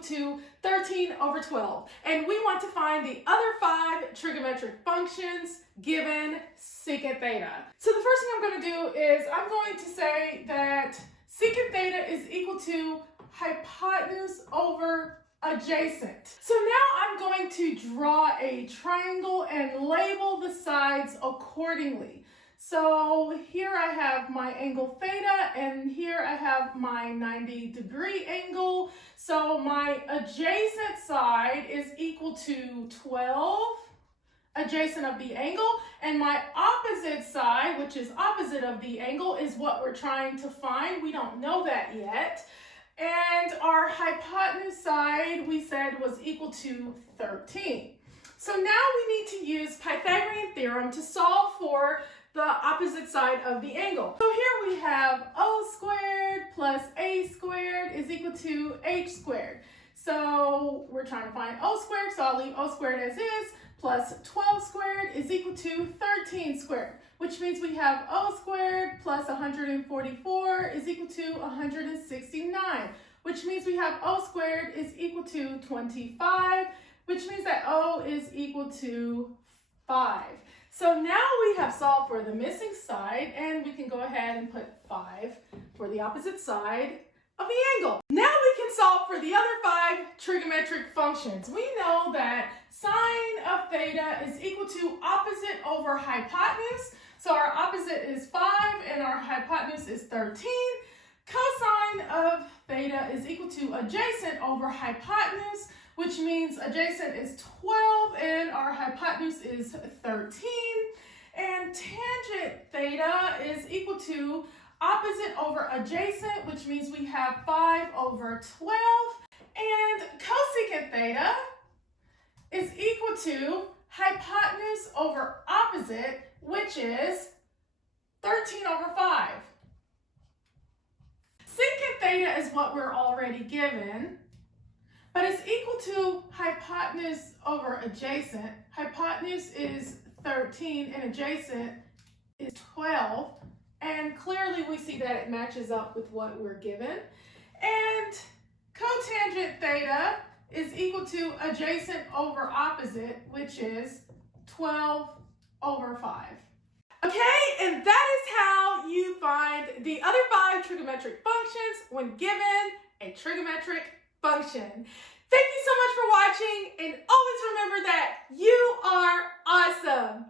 equal to 13 over 12. And we want to find the other 5 trigonometric functions given secant theta. So the first thing I'm going to do is I'm going to say that secant theta is equal to hypotenuse over adjacent. So now I'm going to draw a triangle and label the sides accordingly. So here I have my angle theta, and here I have my 90-degree angle. So my adjacent side is equal to 12, adjacent of the angle, and my opposite side, which is opposite of the angle, is what we're trying to find. We don't know that yet. And our hypotenuse side, we said, was equal to 13. So now we need to use Pythagorean theorem to solve for the opposite side of the angle. So here we have O squared plus A squared is equal to H squared. So we're trying to find O squared, so I'll leave O squared as is, plus 12 squared is equal to 13 squared, which means we have O squared plus 144 is equal to 169, which means we have O squared is equal to 25, which means that O is equal to 5. So now we have solved for the missing side, and we can go ahead and put 5 for the opposite side of the angle. Now we can solve for the other 5 trigonometric functions. We know that sine of theta is equal to opposite over hypotenuse. So our opposite is 5 and our hypotenuse is 13. Cosine of theta is equal to adjacent over hypotenuse, which means adjacent is 12 and our hypotenuse is 13. And tangent theta is equal to opposite over adjacent, which means we have 5 over 12. And cosecant theta is equal to hypotenuse over opposite, which is 13 over 5. Secant theta is what we're already given, but it's equal to hypotenuse over adjacent. Hypotenuse is 13 and adjacent is 12. And clearly we see that it matches up with what we're given. And cotangent theta is equal to adjacent over opposite, which is 12 over 5. Okay, and that is how you find the other 5 trigonometric functions when given a trigonometric function. Thank you so much for watching, and always remember that you are awesome.